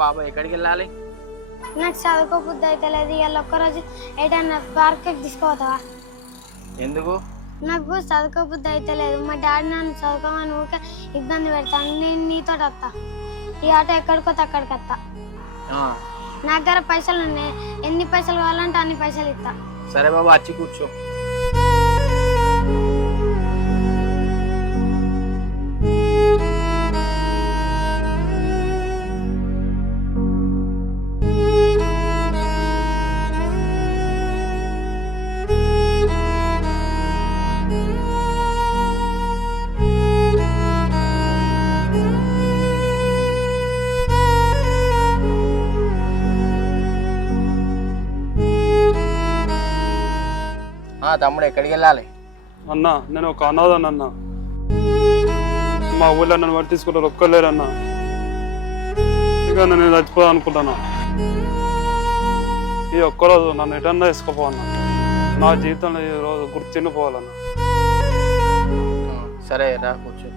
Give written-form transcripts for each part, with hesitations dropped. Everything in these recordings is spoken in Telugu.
బాబా ఎక్కడికి వెళ్ళాలి? నాకు చదువుకోబుద్ధి అయితే లేదు. ఇవాళ ఒక్కరోజు ఏదైనా పార్క్కి తీసుకోవతావా? ఎందుకు? నాకు చదువుకోబుద్ధి అయితే లేదు. మా డాడీ నన్ను చదువుకోమని ఊరికే ఇబ్బంది పెడతాను. నేను నీతో వస్తా. ఈ ఆటో ఎక్కడికోతే అక్కడికి వస్తా. నా దగ్గర పైసలు ఉన్నాయి. ఎన్ని పైసలు కావాలంటే అన్ని పైసలు ఇస్తా. సరే బాబా, వచ్చి కూర్చో. తమ్ముడు ఎక్కడికి వెళ్ళాలి? అన్నా నేను ఒక అనాథనన్నా. మా ఊళ్ళో నన్ను వాడు తీసుకుంటారు ఒక్కలేరన్నా. ఇక నేను చచ్చిపోదాం అనుకుంటున్నా. ఈ ఒక్కరోజు నన్ను ఎటన్నా వేసుకోపోవన్నా. నా జీవితంలో ఈ రోజు గుర్తిండిపోవాలన్నా. సరే రా కూర్చో.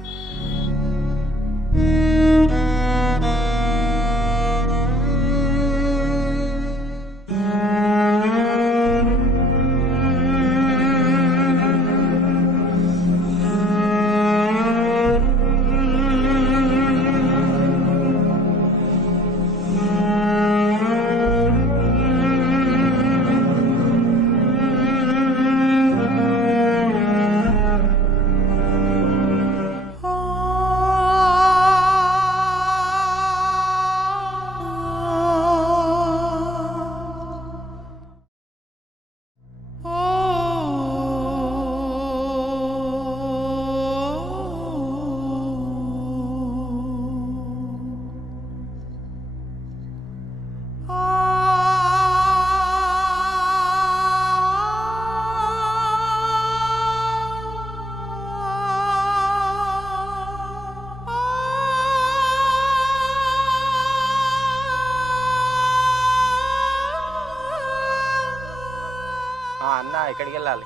అన్న ఎక్కడికి వెళ్ళాలి?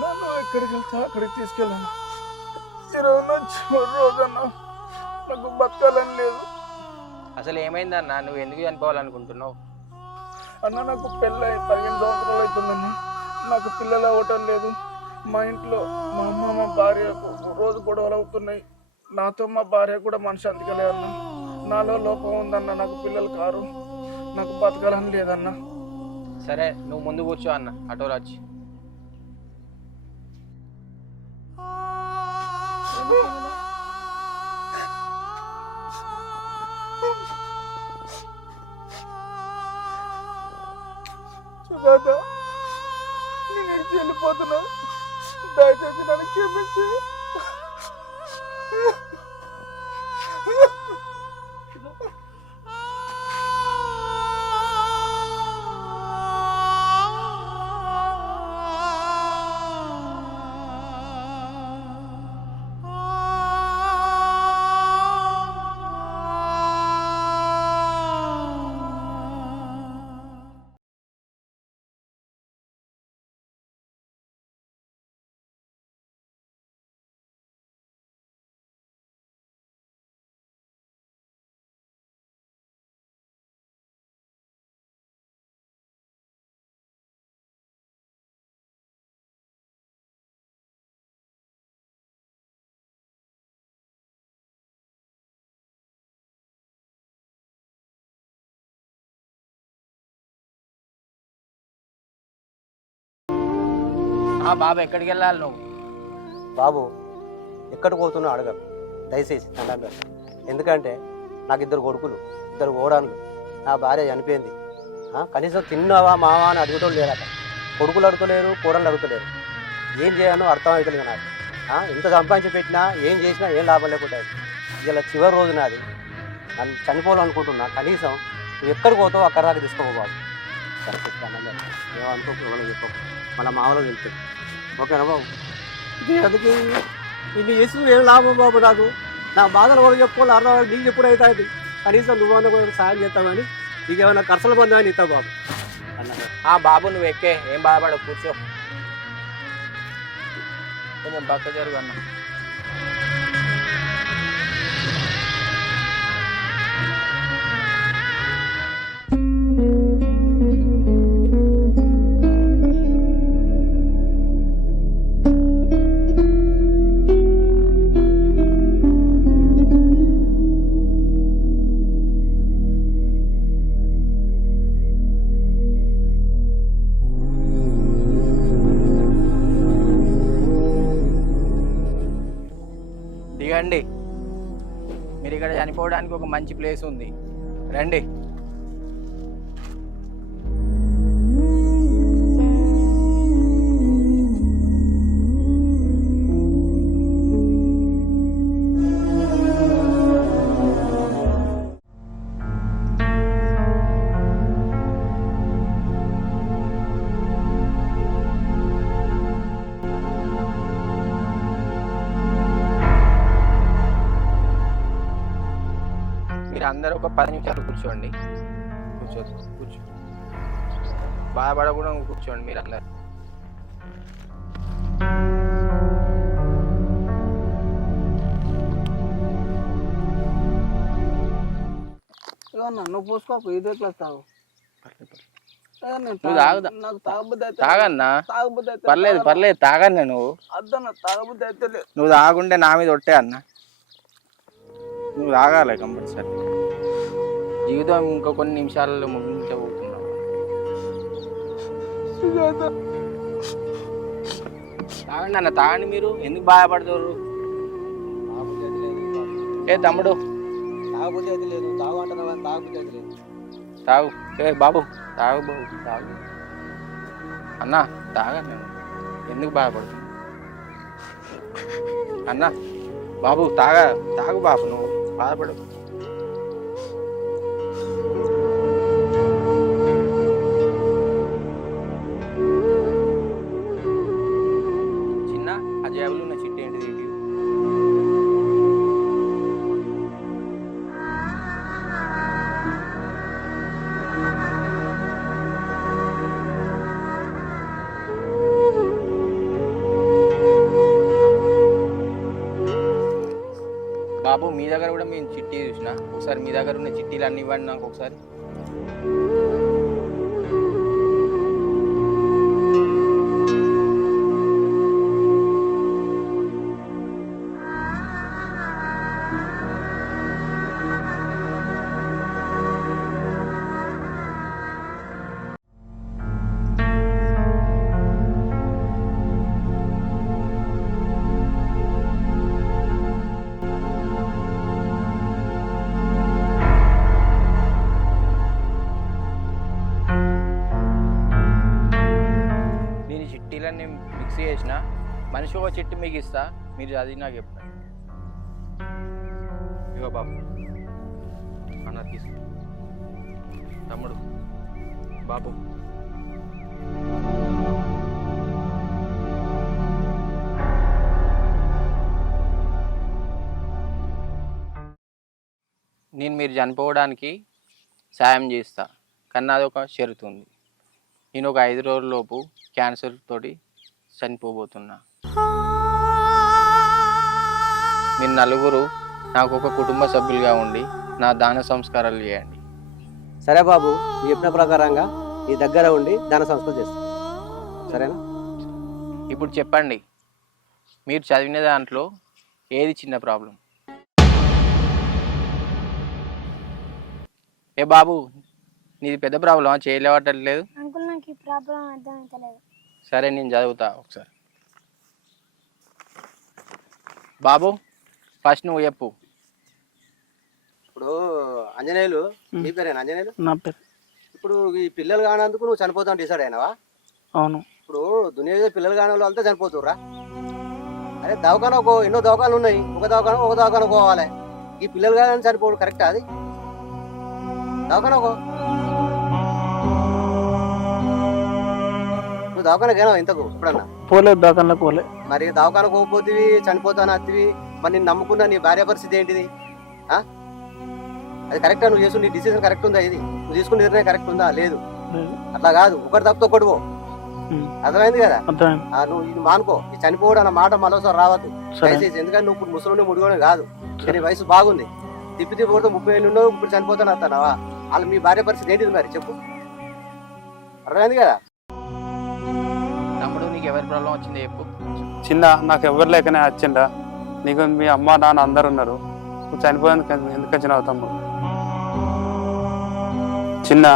నన్ను ఎక్కడికి వెళ్తా అక్కడికి తీసుకెళ్ళాను. ఈరోజు రోజన్నా నాకు బతకాలని లేదు. అసలు ఏమైందన్నా? నువ్వు ఎందుకు చనిపోవాలనుకుంటున్నావు? అన్న నాకు పెళ్ళి 15 సంవత్సరాలు అవుతుందన్న. నాకు పిల్లలు అవ్వటం లేదు. మా ఇంట్లో మా అమ్మ మా భార్యకు రోజు గొడవలు అవుతున్నాయి. నాతో మా భార్య కూడా మనశ్శాంతిగా లేదన్న. నాలో లోపం ఉందన్న. నాకు పిల్లలు కారు. నాకు బతకాలని లేదన్న. సరే నువ్వు ముందు కూర్చో అన్న, ఆటోలో వచ్చి. సుజాత, నేను ఇడిచి వెళ్ళిపోతున్నా. దయచేసి నన్ను క్షమించి. బాబు ఎక్కడికి వెళ్ళాలి నువ్వు? బాబు ఎక్కడికి పోతున్నా అడగకు దయచేసి తండ్రి. ఎందుకంటే నాకు 2 కొడుకులు, 2 ఓడాన్లు. నా భార్య చనిపోయింది. కనీసం తిన్నావా మావా అని అడుగుతూ లేరట. కొడుకులు అడుగుతలేరు, కూరలు అడుగుతలేరు. ఏం చేయాలో అర్థం అవుతుంది నాకు. ఎంత సంపాదించి పెట్టినా ఏం చేసినా ఏం లాభం లేకుండా ఇలా చివరి రోజు నాది. నన్ను చనిపోవాలనుకుంటున్నా. కనీసం నువ్వు ఎక్కడికి పోతావు అక్కడ దాకా తీసుకోవు బాబు. ఏమనుకో, చెప్పు, మళ్ళీ మామూలుగా వెళ్తుంది. ఓకేనా బాబు? అందుకే ఇన్ని చేసి ఏం లాభం బాబు. నాకు నా బాధలు కూడా చెప్పుకోవాలి, అర్థం నీకు చెప్పుడు అవుతుంది. కనీసం నువ్వన్నా కూడా సాయం చేస్తామని నీకేమైనా ఖర్చుల మంది అని ఇస్తావు బాబు అన్న. బాబు నువ్వు ఎక్కే, ఏం బాధపడవు, కూర్చో. కొంచెం పక్క జరుగు అన్న. దిగండి. మీరు ఇక్కడ చనిపోవడానికి ఒక మంచి ప్లేస్ ఉంది, రండి. మీరు అందరూ ఒక 10 నిమిషాలు కూర్చోండి. కూర్చో బాధపడకుండా కూర్చోండి మీరు అందరు. నువ్వు పోసుకోకు, ఇదే క్లాస్ తాగు. నువ్వు తాగుదా? నాకు తాగబుద్ధి అయితే తాగన్నా, తాగబుద్ధి అయితే పర్లేదు తాగన్నా. అద్దన్న తాగబుద్ధి అయితే లేదు. నువ్వు తాగుంటే నా మీద ఒట్టే అన్న. నువ్వు తాగాలి కంపల్సరీ. జీవితం ఇంకా కొన్ని నిమిషాలలో ముగించబోతున్నావు. తాగండి అన్న, తాగండి. మీరు ఎందుకు బాధపడతారు? ఏ తమ్ముడు తాగబుద్ధి అయితే లేదు, తాగు అంటున్నావు కానీ తాగబుద్ధి అయితే లేదు. తాగు. ఏ బాబు తాగు, బాబు తాగు. అన్న తాగండి, నేను ఎందుకు బాధపడుతున్నా? అన్న బాబు తాగు బాబు, నువ్వు బాధపడు. చిన్న ఆ జేబులో ఉన్న చిట్టి ఏంటిది? బాబు మీ దగ్గర కూడా మేము చిట్టి చూసిన, ఒకసారి మీ దగ్గర ఉన్న చిట్టీలు అన్ని ఇవ్వండి నాకు ఒకసారి. చిట్టీలన్నీ మిక్స్ చేసిన మనిషి ఒక చిట్టి మీకు ఇస్తా, మీరు అది నాకు చెప్పండి. ఇగో బాబు అన్న తీసుకో. తమ్ముడు బాబు నేను మీరు చనిపోవడానికి సాయం చేస్తా, కానీ అది ఒక షరతు ఉంది. నేను ఒక 5 రోజులలోపు క్యాన్సర్ తోటి చనిపోబోతున్నా. మీరు నలుగురు నాకు ఒక కుటుంబ సభ్యులుగా ఉండి నా దాన సంస్కారాలు చేయండి. సరే బాబు, మీ చెప్పిన ప్రకారంగా నీ దగ్గర ఉండి దాన సంస్కారం చేస్తాను, సరేనా? ఇప్పుడు చెప్పండి, మీరు చదివిన దాంట్లో ఏది చిన్న ప్రాబ్లం? ఏ బాబు నీది పెద్ద ప్రాబ్లమా? చేయలేవట్లేదు. అంకుల్ నాకు ఈ ప్రాబ్లం అర్థమవుతలేదు. సరే నేను చదువుతా ఒకసారి. బాబు ఫస్ట్ నువ్వు చెప్పు. ఇప్పుడు అంజనేయులు, నీ పేరేనా అంజనేయులు? నా పేరు. ఇప్పుడు ఈ పిల్లలు కానందుకు నువ్వు చనిపోతావు డిసైడ్ అయినావా? అవును. ఇప్పుడు దునియా పిల్లలు కాని వాళ్ళు అంతా చనిపోతుర్రా? అరే దవాఖాన ఎన్నో దవాఖానలు ఉన్నాయి, ఒక దవాఖాన పోవాలి. ఈ పిల్లలు కానీ చనిపోవడం కరెక్టా? అది దవాఖాన నువ్వు దవాఖానకేనా ఇంతకు ఎప్పుడన్నా? పోలేదు, దవాఖాన పోలే. మరి దవాఖాన పోకపోతేవి, చనిపోతాను అత్తివి, మరి నేను నమ్ముకున్నా నీ భార్య పరిస్థితి ఏంటిది? అది కరెక్టా? నువ్వు చేసు నీ డిసిజన్ కరెక్ట్ ఉందా? ఇది నువ్వు తీసుకున్న నిర్ణయం కరెక్ట్ ఉందా? లేదు. అట్లా కాదు, ఒకటి తప్పుతో కొడుకో. అర్థమైంది కదా? నువ్వు ఇది మానుకో. ఈ చనిపోవడం అన్న మాట మరోసారి రావద్దు దయచేసి. ఎందుకంటే నువ్వు ఇప్పుడు ముసలి ముడిగోనే కాదు, నీ వయసు బాగుంది. తిప్పి కొడితే 30 ఏళ్ళు ఉన్నావు, ఇప్పుడు చనిపోతాను వస్తానావా? వాళ్ళు మీ భార్య పరిస్థితి ఏంటిది మరి చెప్పు. అర్థమైంది కదా? తమ్ముడు నీకు ఎవరి ప్రాబ్లం వచ్చిందో చెప్పు. చిన్న నాకు ఎవరు లేకనే వచ్చిండా, నీకు మీ అమ్మ నాన్న అందరు ఉన్నారు, నువ్వు చనిపోయేందుకు ఎందుకు వచ్చినావు తమ్ముడు? చిన్న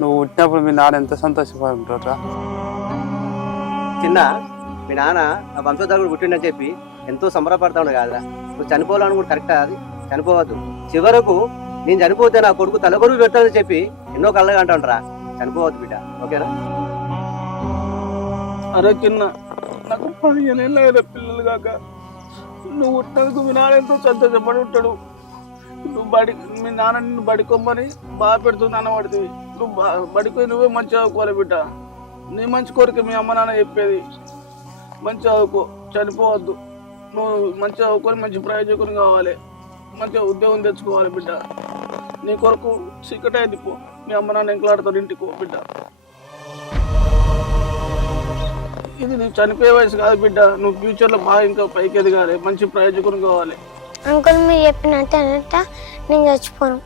నువ్వు పుట్టినప్పుడు మీ నాన్న ఎంత సంతోషపడి ఉంటారా? చిన్న మీ నాన్న ఆ వంశోద్ధారకుడు పుట్టిండని చెప్పి ఎంతో సంబరపడతాడు కాదురా. నువ్వు చనిపోవాలని కూడా కరెక్టా? అది చనిపోవద్దు. చివరకు నేను చనిపోతే నా కొడుకు తలకొరువు పెట్టాలని చెప్పి ఎన్నో కళ్ళగా అంటాడురా. చనిపోవద్దు బిడ్డ, ఓకేనా? అరే కిన్న, నాకు 15 ఏళ్ళు అయ్యారు పిల్లలు కాక. నువ్వు ఉన్నందుకు మీ నాన్న ఎంతో సంతోషపడి ఉంటాడు. నువ్వు మీ నాన్న నిన్ను బడికొమ్మని బాగా పెడుతుంది అన్నబడుతుంది. నువ్వు బడిపోయి నువ్వే మంచి చదువుకోవాలి బిడ్డ. నీ మంచి కోరిక మీ అమ్మ నాన్న చెప్పేది. మంచి చదువుకో, చనిపోవద్దు. నువ్వు మంచి చదువుకొని మంచి ప్రయోజకుని కావాలి, మంచిగా ఉద్యోగం తెచ్చుకోవాలి బిడ్డ. నీ కొరకు చీకటి అయింది పో, మీ అమ్మ నాన్న ఎంకలాడతారు ఇంటికో బిడ్డ. ఇది నువ్వు చనిపోయే వయసు కాదు బిడ్డ. నువ్వు ఫ్యూచర్లో బాగా ఇంకా పైకి ఎదగాలి, మంచి ప్రయోజకుని కావాలి. అంకుల్ మీరు చెప్పినట్టు నేను చచ్చిపోను.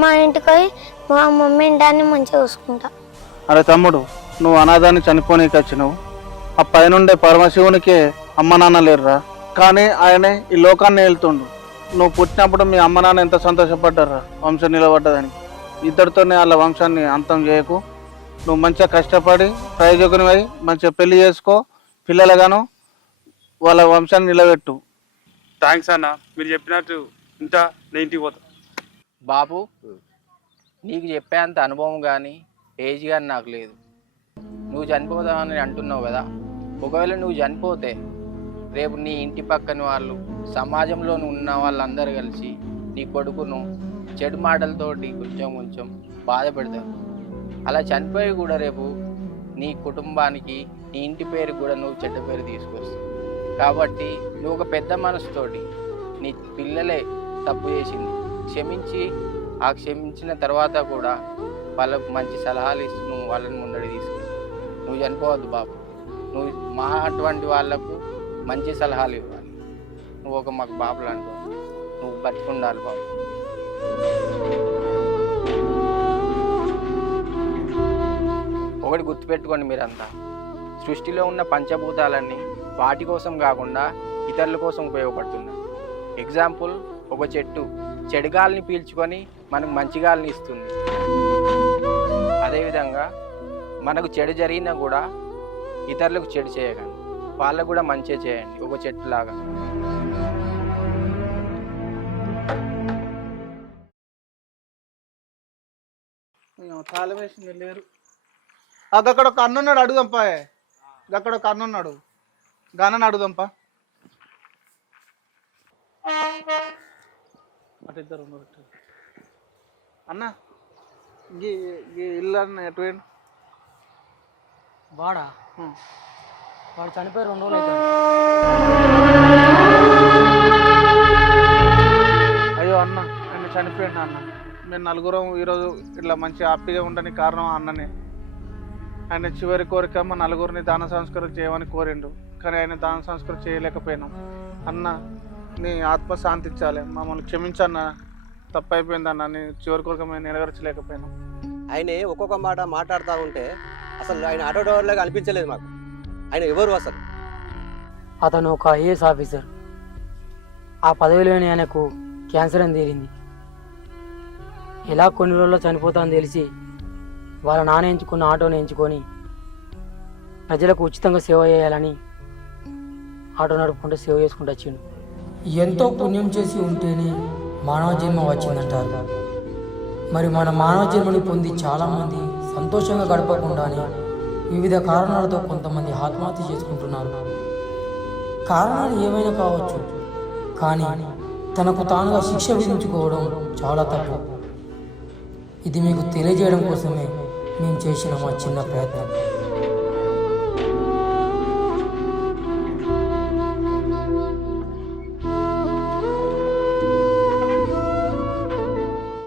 మా ఇంటికి పోయి మా మమ్మీ డాడీని మంచిగా చూసుకుంటా. అరే తమ్ముడు, నువ్వు అనాథాన్ని చనిపోనీకి వచ్చినావు. ఆ పైనుండే పరమశివునికే అమ్మ నాన్న లేరురా, కానీ ఆయనే ఈ లోకాన్ని వెళ్తుండు. నువ్వు పుట్టినప్పుడు మీ అమ్మ నాన్న ఎంత సంతోషపడ్డారా వంశం నిలబడ్డదని. ఇద్దరితోనే వాళ్ళ వంశాన్ని అంతం చేయకు. నువ్వు మంచిగా కష్టపడి ప్రయోజకుని అయి మంచిగా పెళ్లి చేసుకో, పిల్లలుగాను వాళ్ళ వంశాన్ని నిలబెట్టు. థ్యాంక్స్ అన్న, మీరు చెప్పినట్టు ఇంత నేను ఇంటికి పోతా. బాబు, నీకు చెప్పేంత అనుభవం కానీ ఏజ్ కానీ నాకు లేదు. నువ్వు చనిపోదామని అంటున్నావు కదా. ఒకవేళ నువ్వు చనిపోతే రేపు నీ ఇంటి పక్కన వాళ్ళు, సమాజంలో ఉన్న వాళ్ళందరూ కలిసి నీ కొడుకును చెడు మాటలతోటి కొంచెం బాధ పెడతారు. అలా చనిపోయి కూడా రేపు నీ కుటుంబానికి, నీ ఇంటి పేరు కూడా నువ్వు చెడ్డ పేరు తీసుకొస్తావు. కాబట్టి నువ్వు ఒక పెద్ద మనసుతోటి, నీ పిల్లలే తప్పు చేసింది క్షమించి, ఆ క్షమించిన తర్వాత కూడా వాళ్ళకు మంచి సలహాలు ఇస్తూ నువ్వు వాళ్ళని ముందడి తీసుకెళ్ళి. నువ్వు చనిపోవద్దు బాబు. నువ్వు మా అటువంటి వాళ్ళకు మంచి సలహాలు ఇవ్వాలి. నువ్వు ఒక మాకు బాబులు అంటావు. నువ్వు బతికుండాలి బాబు. ఒకటి గుర్తుపెట్టుకోండి మీరంతా, సృష్టిలో ఉన్న పంచభూతాలన్నీ వాటి కోసం కాకుండా ఇతరుల కోసం ఉపయోగపడుతున్నాయి. ఎగ్జాంపుల్, ఒక చెట్టు చెడు గాలిని పీల్చుకొని మనకు మంచి గాలిని ఇస్తుంది. అదేవిధంగా మనకు చెడు జరిగినా కూడా ఇతరులకు చెడు చేయకండి, వాళ్ళకు కూడా మంచి చేయండి ఒక చెట్టులాగా. తాళం వేసింది లేరు. అక్కడ ఒక అన్నున్నాడు, అడుగుదంపా. అక్కడ ఒక అన్నున్నాడు, గానని అడుగుదంపా. అటు ఇద్దరు ఉన్నారు. అన్న ఇల్లు అన్న ఎటు పోయిండు? వాడా వాడు చనిపోయి 2 రోజులు అవుతుంది. అయ్యో అన్న, ఆయన చనిపోయిండు అన్న. మేము నలుగురం ఈరోజు ఇట్లా మంచి హ్యాపీగా ఉండడానికి కారణం అన్ననే. ఆయన చివరి కోరిక మా నలుగురిని దాన సంస్కారం చేయమని కోరిండు, కానీ ఆయన దాన సంస్కారం చేయలేకపోయినాం. అన్న, నీ ఆత్మ శాంతించాలి, మమ్మల్ని క్షమించన్న, తప్పు అయిపోయిందన్న. నీ చివరి కోరిక మేము నెరవేర్చలేకపోయినాం. ఆయన ఒక్కొక్క మాట మాట్లాడుతూ ఉంటే అసలు ఆయన ఆటో డ్రైవర్లాగా అనిపించలేదు మాకు. ఆయన ఎవరు అసలు? అతను ఒక ఐఏఎస్ ఆఫీసర్. ఆ పదవిలోనే ఆయనకు క్యాన్సర్ అని తేలింది. ఎలా కొన్ని రోజుల్లో చనిపోతానని తెలిసి వాళ్ళ నాన్న ఎంచుకున్న ఆటోని ఎంచుకొని ప్రజలకు ఉచితంగా సేవ చేయాలని ఆటో నడుపుకుంటూ సేవ చేసుకుంటూ వచ్చిండు. ఎంతో పుణ్యం చేసి ఉంటేనే మానవ జన్మ వచ్చిందంటారు. మరి మన మానవ జన్మని పొంది చాలామంది సంతోషంగా గడపకుండానే వివిధ కారణాలతో కొంతమంది ఆత్మహత్య చేసుకుంటున్నారు. కారణాలు ఏమైనా కావచ్చు, కానీ తనకు తానుగా శిక్ష విధించుకోవడం చాలా తప్పు. ఇది మీకు తెలియజేయడం కోసమే మేము చేసిన మా చిన్న ప్రయత్నం.